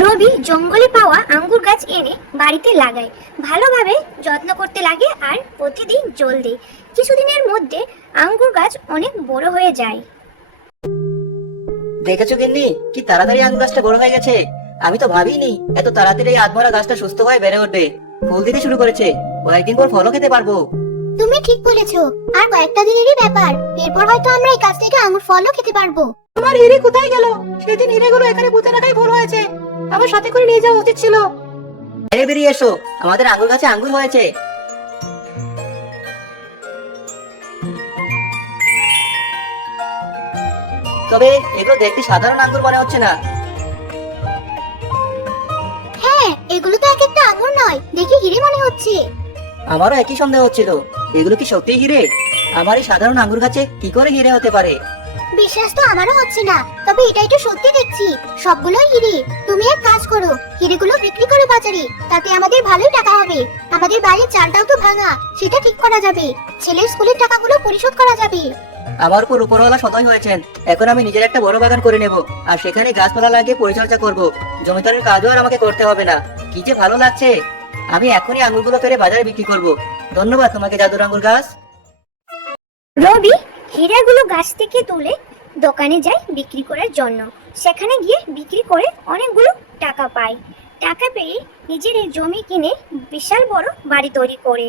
রবি জঙ্গলে পাওয়া আঙ্গুর গাছ এনে বাড়িতে লাগায়, ভালোভাবে যত্ন করতে লাগে আর প্রতিদিন জল দেয়। কিছুদিনের মধ্যে আঙ্গুর গাছ অনেক বড় হয়ে যায়। দেখেছো গিন্নি, কি তাড়াতাড়ি আঙ্গুর গাছটা বড় হয়ে গেছে। আমি তো ভাবিনি এত তাড়াতাড়ি এই আধমরা গাছটা সুস্থ হয়ে বেড়ে উঠবে। ফুল দিতে শুরু করেছে, কয়েকদিন পর ফলও খেতে পারবো। তুমি ঠিক বলেছো, আর কয়েকটা দিনেরই ব্যাপার, এরপর হয়তো আমরা এই গাছ থেকে আঙ্গুর ফলও খেতে পারবো। আমার হিরে কোথায় গেল? সেদিন হিরেগুলো এখানে পুঁতে রাখাই ভুল হয়েছে, আমার সাথে করে নিয়ে যাওয়া উচিত ছিল। বাইরে বেরিয়ে এসো, আমাদের আঙ্গুর গাছে আঙ্গুর হয়েছে। তবে এগুলো দেখতে সাধারণ আঙ্গুর মনে হচ্ছে না। হ্যাঁ, এগুলো তো এক একটা আঙ্গুর নয়, দেখি হিরে মনে হচ্ছে। আমারও একই সন্দেহ হচ্ছিল, এগুলো কি সত্যিই হিরে? আমার এই সাধারণ আঙ্গুর গাছে কি করে হিরে হতে পারে? বিশ্বাস তো আমারও হচ্ছে না, তবে এটাই তো সত্যি দেখছি, সবগুলোই হিরে। তুমি এক কাজ করো, হিরেগুলো বিক্রি করো বাজারে, তাতে আমাদের ভালোই টাকা হবে। আমাদের বাড়ির চালটাও তো ভাঙা, সেটা ঠিক করা যাবে। ছেলের স্কুলের টাকাগুলো পরিশোধ করা যাবে। আমার উপর উপরওয়ালা সদয় হয়েছেন, এখন আমি নিজের একটা বড় বাগান করে নেব, আর সেখানে গাছপালা লাগিয়ে পরিচর্যা করব। জমিদারের কাজও আর আমাকে করতে হবে না। কি যে ভালো লাগছে। আমি এখনই আঙ্গুরগুলো পেরে বাজারে বিক্রি করব। ধন্যবাদ তোমাকে জাদুর আঙ্গুর গাছ। রবি হীরাগুলো গাছ থেকে তুলে দোকানে যায় বিক্রি করার জন্য। সেখানে গিয়ে বিক্রি করে অনেকগুলো টাকা পায়। টাকা পেয়ে নিজের এই জমি কিনে বিশাল বড় বাড়ি তৈরি করে।